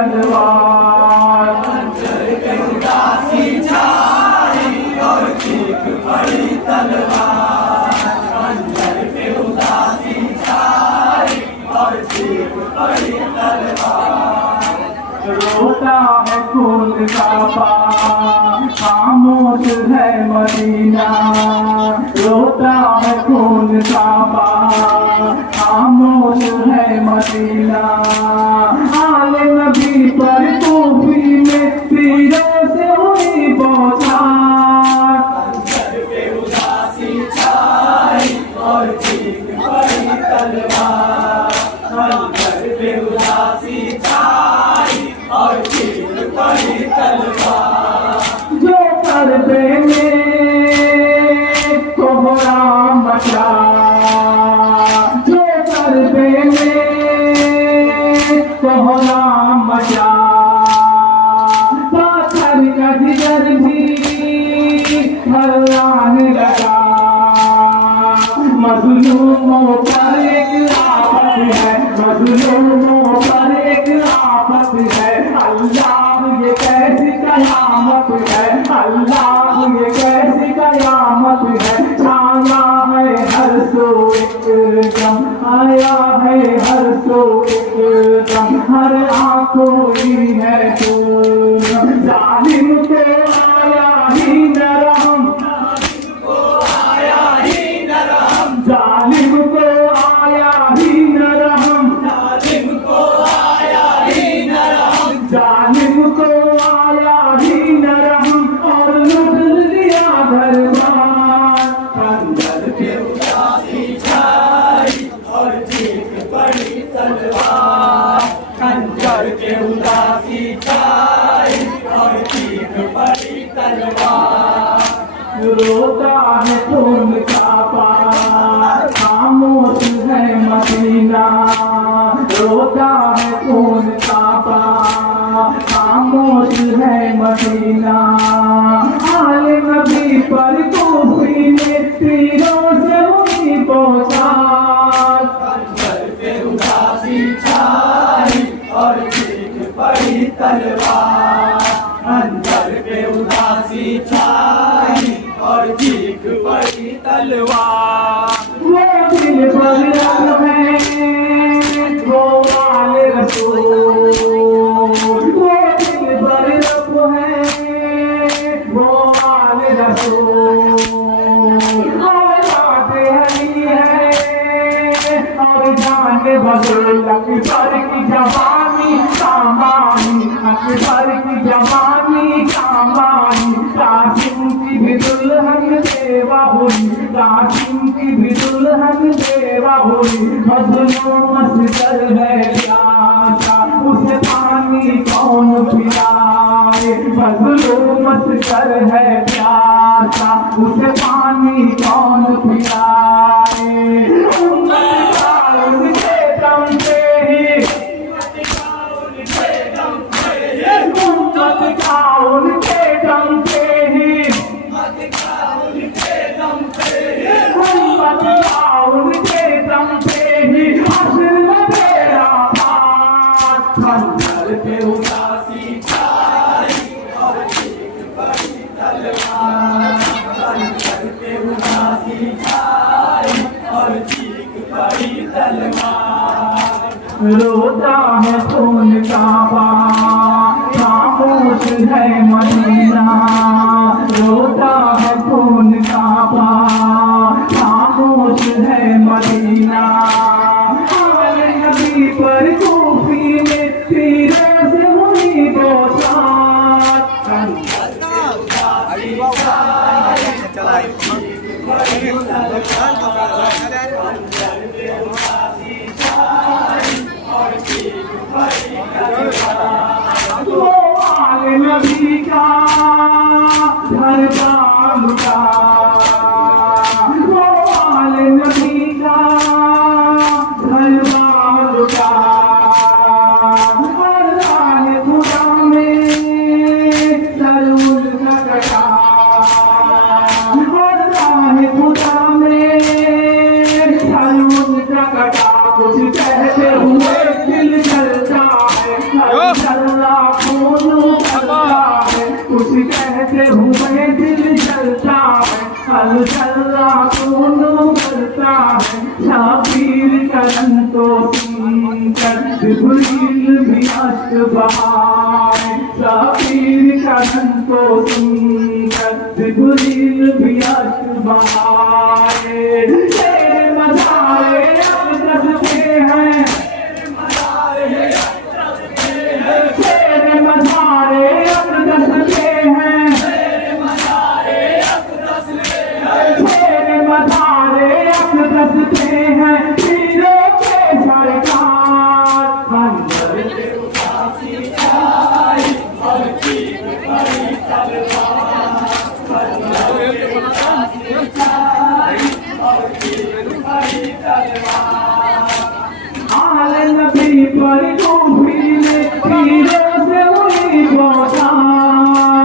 तलवार। खंजर पे उदासी छाई और चीख पड़ी तलवार। खंजर पे उदासी छाई और चीख पड़ी तलवार। रोता है खून का बाप, खामोश है मदीना। रोता है खून का बाप, खामोश है मदीना। आले नबी पर कूफी में तीरों से हुई बौछार। खंजर पे उदासी छाई और चीख पड़ी तलवार। खंजर पे उदासी छाई और चीख पड़ी तलवार। जो करबे में कोहराम मचा, जो करबे में कोहराम मचा। पाथर का जिगर भी हल्लाने लगा। मजलूमों पर एक आफत है, मजलूमों पर एक आफत है। अल्लाह ये कैसी कयामत है, अल्लाह ये कैसी कयामत है। छाया है हर सो एक दम, आया है हर सो एक दम। हर आंखों ही है तो जालिम को आया ही न रहम, आया ही न रहम। जालिम को आया ही न रहम, जालिम को आया ही न रहम। जालिम को आया ही न रहम और लूट लिया घर-बार। खंजर पे उदासी छाई और चीख पड़ी तलवार। खंजर पे उदासी छाई और चीख पड़ी तलवार। रोता है खून का बाप, खामोश है मदीना। रोता है खून का बाप, खामोश है मदीना। आले नबी पर कूफी में तीरों से हुई बौछार। खंजर पे उदासी छाई और चीख पड़ी तलवार। खंजर पे उदासी छाई और चीख पड़ी तलवार। वो दिल पर रब है, वो आले रसूल। वो दिल पर रब है, वो आले रसूल। और बातें हरी है और जाने बदल। अकबर की जवानी कामानी, अकबर की जवानी कामानी। कासिम की भी दुल्हन देवा हुई, कासिम की भी दुल्हन देवा हुई। मजलूम असगर है प्यासा, उसे पानी कौन पिलाए। मजलूम असगर है प्यासा, उसे पानी कौन पिलाए। उम्मत का उनके दम पे ही, उम्मत का उनके दम पे ही, उम्मत का उनके दम पे ही, हश्र में तेरा पार। खंजर पे उदासी छाई और चीख पड़ी तलवार। खंजर पे उदासी छाई और चीख पड़ी तलवार। रोता है खून का बाप, खामोश है मदीना। रोता है खून का बाप, खामोश है मदीना। आले नबी पर कूफी में तीरों से हुई बौछार। खंजर पे उदासी छाई और चीख पड़ी तलवार। खंजर पे उदासी छाई और चीख पड़ी तलवार। वो आले नबी का घर लुटा, वो आले नबी का घर लुटा। हर आले खुदा में सरूर का कटा, हर आले खुदा में सरूर का कटा। कुछ कहते हुए दिल जलता है, कुछ कहते हुए दिल जलता है, अल्लाह दोनों करता है। शाबीर करन तो सुनकर जिब्रील भी अश्क बहाए, शाबीर करन तो सुनकर जिब्रील भी अश्क बहाए। तेरे मज़ारे अक़दस पे हैं, तेरे मज़ारे अक़दस पे हैं, तेरे मज़ारे अक़दस पे हैं, तेरे मज़ारे अक़दस पे हैं। पीरों के सरकार मंज़र पे उदासी छाई और चीख पड़ी तलवार, मंज़र पे उदासी छाई और चीख पड़ी तलवार। आले नबी पर डूबी ने पीरों से हुई बौछार,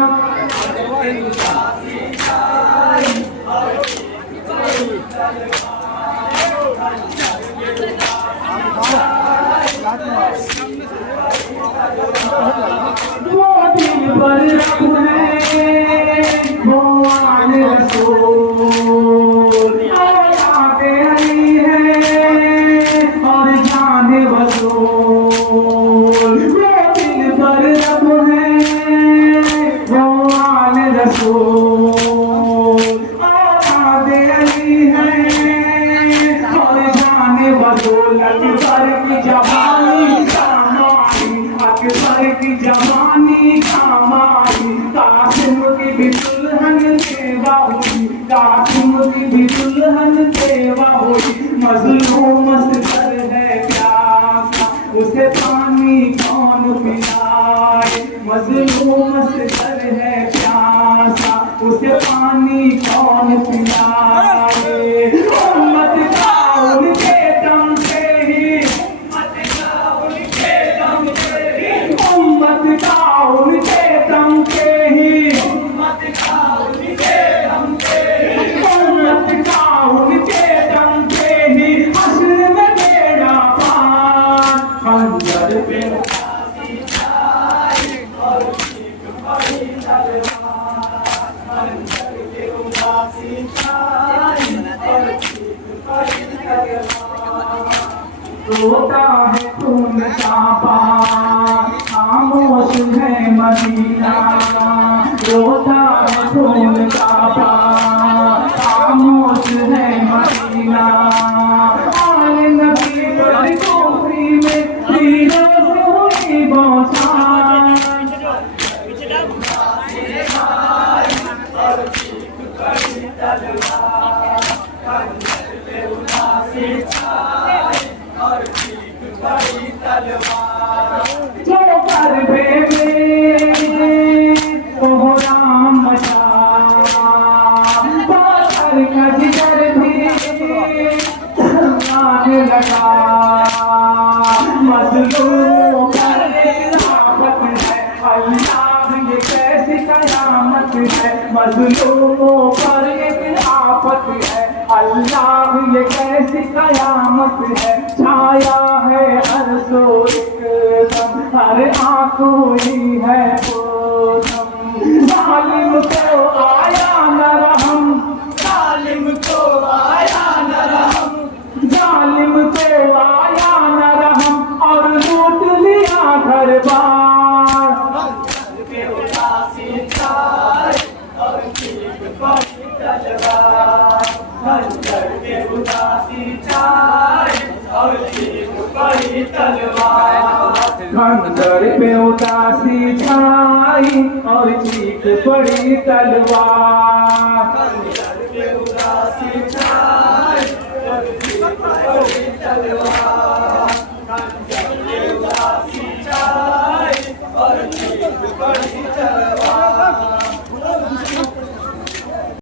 उदासी छाई और चीख पड़ी तलवार। वो दिल पर रखने वो आने रसूल, यादें आई हैं और जाने वसूल। वो दिल पर रखने वो आने रसूल, यादें आई हैं और जाने वसूल। अकबर की जवानी अकबर की जवानी कमाई, कासिम की भी दुल्हन देवा हुई, कासिम की भी दुल्हन देवा हुई। मजलूम असगर है प्यासा, उसे पानी कौन पिलाए, मजलूम असगर है प्यासा, उसे पानी कौन पिलाए। उम्मत का उनके दम से ही, उम्मत का उनके दम से ही, उम्मत का उनके दम से ही, उम्मत का उनके दम से ही, उम्मत का उनके दम से ही। हश्र में मेरा पान खंजर पे उदासी छाई और चीख पड़ी तलवार, खंजर पे उदासी छाई और चीख पड़ी तलवार। रोता है खून का बाग, खामोश है मदीना, रोता है खून का बाग, खामोश है मदीना। आले नबी पर कोफरी में तीरों से हुई बौछार, और चीख पड़ी तलवार, खंजर पे उदासी छाई और चीख पड़ी तलवार। जो करबे में कोहराम मचा, बादल का जिगर भी आने लगा। मजलूमों पर एक आफत है, अल्लाह ये कैसी कयामत है। मजलूमों पर एक आफत है, अल्लाह ये कैसी कयामत है। छाया है अर्ज़ो एकदम, हर आँख हुई है पूनम। जालिम को आया न रहम, जालिम को आया न रहम, जालिम को आया न रहम और लूट लिया घर बार। खंजर पे उदासी छाई और चीख पड़ी तलवार, खंजर पे उदासी छाई और चीख पड़ी तलवार, खंजर पे उदासी छाई और चीख पड़ी तलवार।